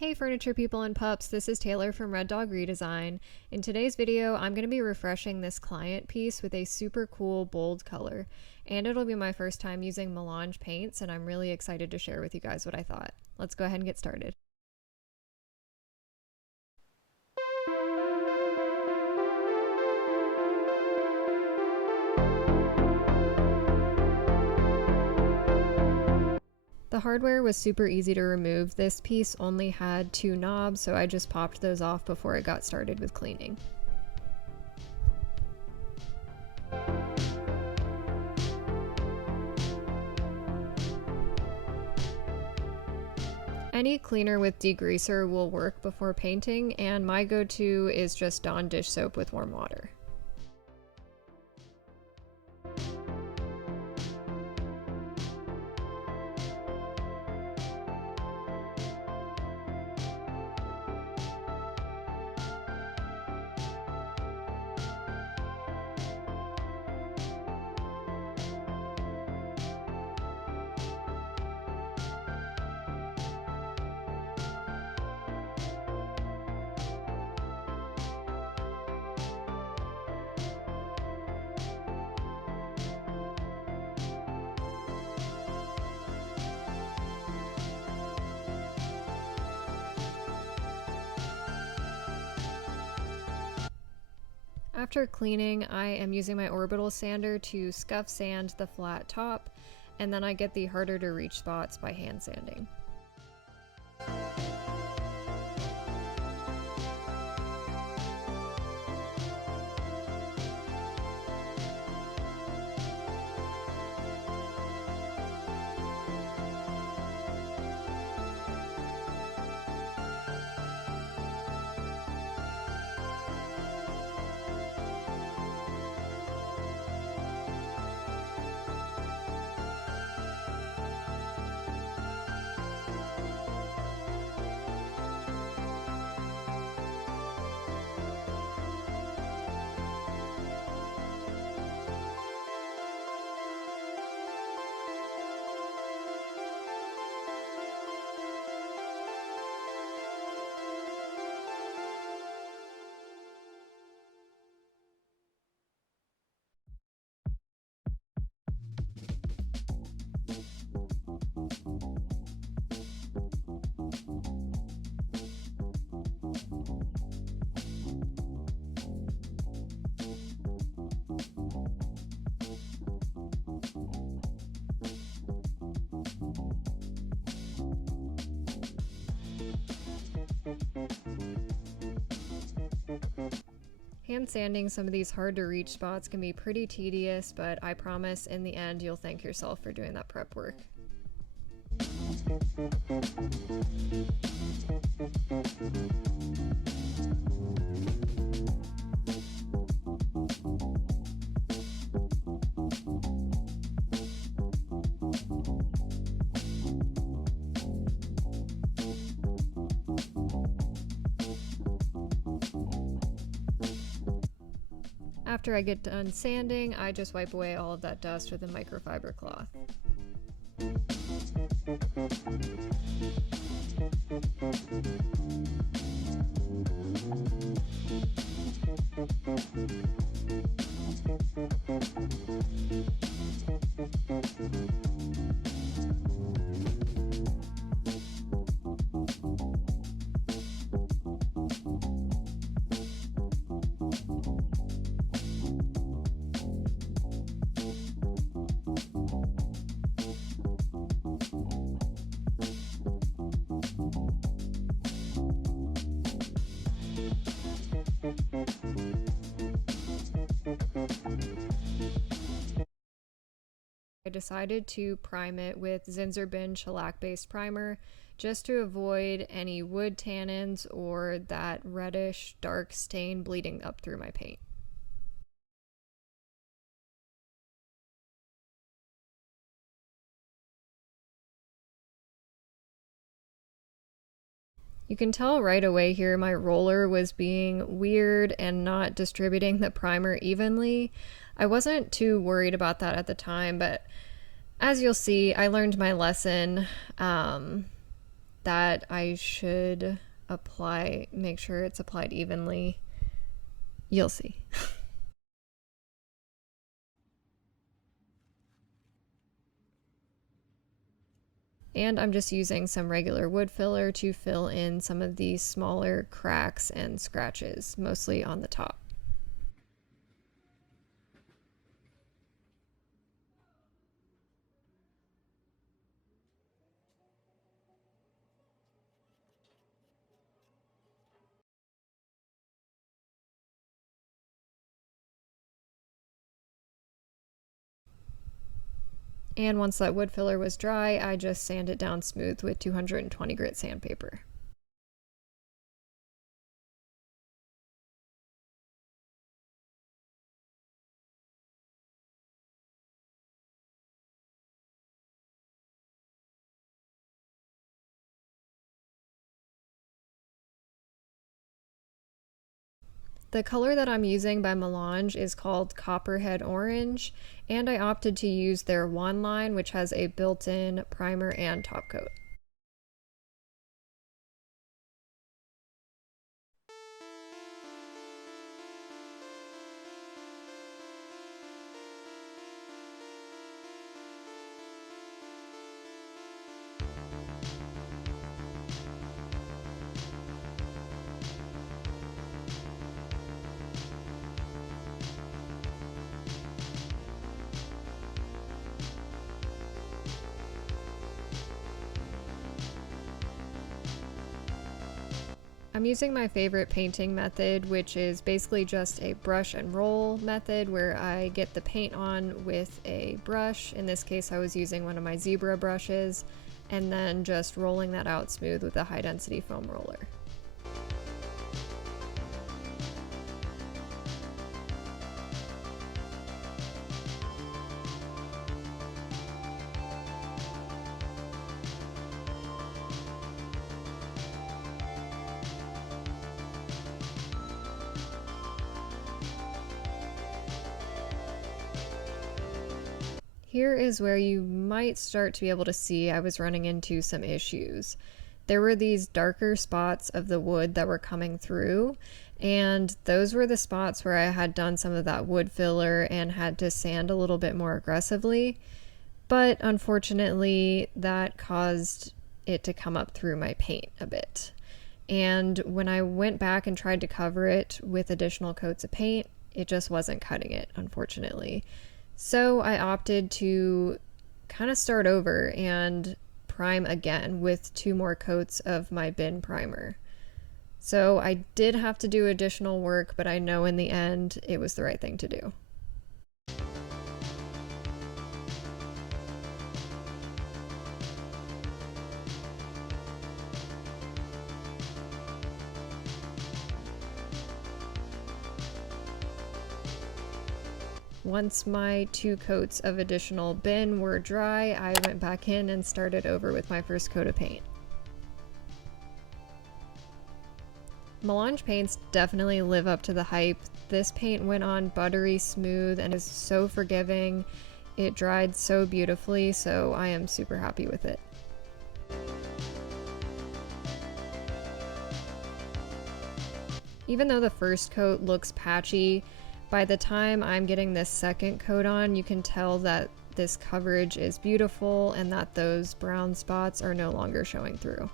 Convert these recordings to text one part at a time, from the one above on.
Hey furniture people and pups, this is Taylor from Red Dog Redesign. In today's video, I'm going to be refreshing this client piece with a super cool bold color, and it'll be my first time using Melange paints, and I'm really excited to share with you guys what I thought. Let's go ahead and get started. The hardware was super easy to remove. This piece only had 2 knobs, so I just popped those off before I got started with cleaning. Any cleaner with degreaser will work before painting, and my go-to is just Dawn dish soap with warm water. After cleaning, I am using my orbital sander to scuff sand the flat top, and then I get the harder to reach spots by hand sanding. Hand sanding some of these hard to reach spots can be pretty tedious, but I promise in the end you'll thank yourself for doing that prep work. After I get done sanding, I just wipe away all of that dust with a microfiber cloth. I decided to prime it with Zinsser shellac-based primer just to avoid any wood tannins or that reddish dark stain bleeding up through my paint. You can tell right away here my roller was being weird and not distributing the primer evenly. I wasn't too worried about that at the time, but as you'll see, I learned my lesson. that I should make sure it's applied evenly. You'll see. And I'm just using some regular wood filler to fill in some of these smaller cracks and scratches, mostly on the top. And once that wood filler was dry, I just sanded it down smooth with 220 grit sandpaper. The color that I'm using by Melange is called Copperhead Orange, and I opted to use their wand line, which has a built-in primer and top coat. I'm using my favorite painting method, which is basically just a brush and roll method where I get the paint on with a brush. In this case, I was using one of my zebra brushes, and then just rolling that out smooth with a high density foam roller. Here is where you might start to be able to see I was running into some issues. There were these darker spots of the wood that were coming through, and those were the spots where I had done some of that wood filler and had to sand a little bit more aggressively. But unfortunately, that caused it to come up through my paint a bit. And when I went back and tried to cover it with additional coats of paint, it just wasn't cutting it, unfortunately. So I opted to kind of start over and prime again with 2 more coats of my bin primer. So I did have to do additional work, but I know in the end it was the right thing to do. Once my 2 coats of additional bin were dry, I went back in and started over with my first coat of paint. Melange paints definitely live up to the hype. This paint went on buttery smooth and is so forgiving. It dried so beautifully, so I am super happy with it. Even though the first coat looks patchy, by the time I'm getting this second coat on, you can tell that this coverage is beautiful and that those brown spots are no longer showing through.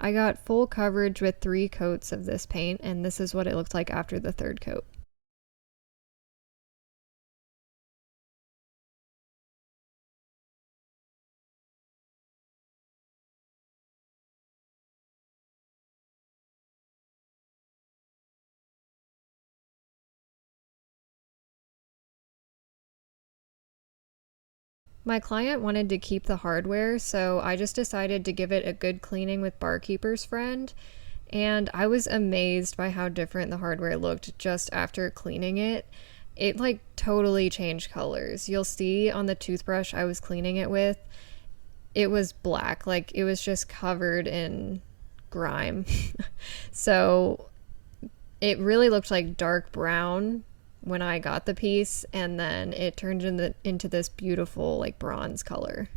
I got full coverage with 3 coats of this paint, and this is what it looked like after the 3rd coat. My client wanted to keep the hardware, so I just decided to give it a good cleaning with Barkeeper's Friend, and I was amazed by how different the hardware looked just after cleaning it. It like totally changed colors. You'll see on the toothbrush I was cleaning it with, it was black, like it was just covered in grime. So it really looked like dark brown when I got the piece, and then it turned into this beautiful like bronze color.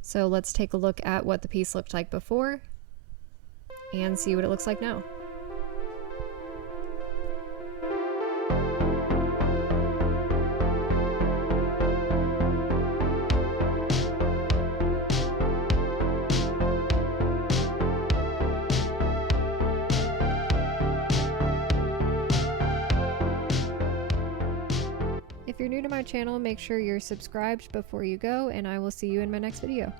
So let's take a look at what the piece looked like before and see what it looks like now. If you're new to my channel, make sure you're subscribed before you go, and I will see you in my next video.